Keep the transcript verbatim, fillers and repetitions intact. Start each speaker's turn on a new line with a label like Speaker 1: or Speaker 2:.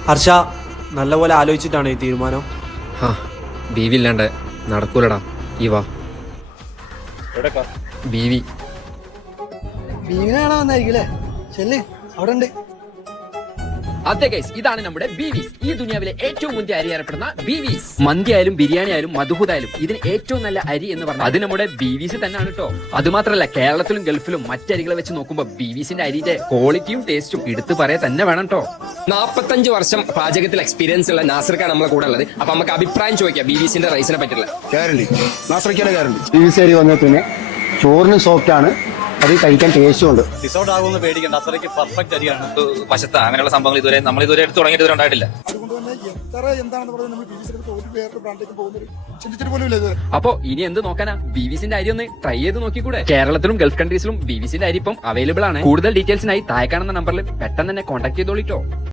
Speaker 1: ഹർഷ നല്ലപോലെ ആലോചിച്ചിട്ടാണ് ഈ തീരുമാനം.
Speaker 2: ഹാ ബീവി ഇല്ലാണ്ട് നടക്കൂലടാ. ഈ വാ ബീവി
Speaker 3: ബീവിനെ കാണാൻ വന്നായിരിക്കും അല്ലേ? ചെല്ല്, അവിടെ ഉണ്ട്.
Speaker 2: അതെ ഗൈസ്, ഇതാണ് നമ്മുടെ ബീവീസ്. ഈ ദുനിയാവിലെ ഏറ്റവും മുന്തിയ അരി അറിയപ്പെടുന്ന ബീവീസ്. മന്തി ആയാലും ബിരിയാണി ആയാലും മധുഹൂദായാലും ഇതിന് ഏറ്റവും നല്ല അരി എന്ന് പറഞ്ഞാൽ അത് നമ്മുടെ ബീവീസ് തന്നെയാണ് കേട്ടോ. അത് മാത്രമല്ല, കേരളത്തിലും ഗൾഫിലും മറ്റരികളെ വെച്ച് നോക്കുമ്പോൾ ബീവീസിന്റെ അരിയുടെ ക്വാളിറ്റിയും ടേസ്റ്റും എടുത്തു പറയാൻ തന്നെ വേണം കേട്ടോ.
Speaker 4: നാപ്പത്തഞ്ച് വർഷം പാചകത്തിൽ എക്സ്പീരിയൻസ് ഉള്ള നാസർക്കാണ് നമ്മളെ കൂടെ ഉള്ളത്. അപ്പൊ നമുക്ക് അഭിപ്രായം ചോദിക്കാം ബീവീസിന്റെ റൈസിനെ പറ്റിയുള്ള.
Speaker 5: Guarantee നാസറിക്കാണ് guarantee.
Speaker 6: ബീവീസ് അരി വന്നാൽ പിന്നെ ചോറിന് സോഫ്റ്റ് ആണ്, അത് കഴിക്കാൻ ടേസ്റ്റും ഉണ്ട്.
Speaker 7: ഡിസോർഡ് ആകുമെന്ന് പേടിക്കേണ്ട, അത്രയ്ക്ക് പെർഫെക്റ്റ് അരിയാണ്.
Speaker 8: വശത്ത് അങ്ങനെയുള്ള സംഭവങ്ങൾ ഇതുവരെ നമ്മൾ ഇതുവരെ എടുത്ത് തുടങ്ങിയിട്ട് ഇതുവരെ ഉണ്ടായിട്ടില്ല.
Speaker 5: അതുകൊണ്ട് തന്നെ എത്ര എന്താണെന്ന് പറഞ്ഞാൽ നമ്മൾ ബീവീസ് എടുത്ത് ഒരു വേറൊരു ബ്രാൻഡിലേക്ക് പോകുന്നത് ചിന്തിച്ചിട്ട് പോലും ഇല്ല ഇതുവരെ.
Speaker 2: അപ്പൊ ഇനി എന്ത് നോക്കാനാ, ബീവീസിന്റെ അരി ഒന്ന് ട്രൈ ചെയ്ത് നോക്കിക്കൂടെ? കേരളത്തിലും ഗൾഫ് കൺട്രീസിലും ബീവീസിന്റെ അരി ഇപ്പം അവൈലബിൾ ആണ്. കൂടുതൽ ഡീറ്റെയിൽസിനായി താഴെ കാണുന്ന നമ്പറിൽ പെട്ടെന്ന് തന്നെ കോൺടാക്ട് ചെയ്തോളിട്ടോ.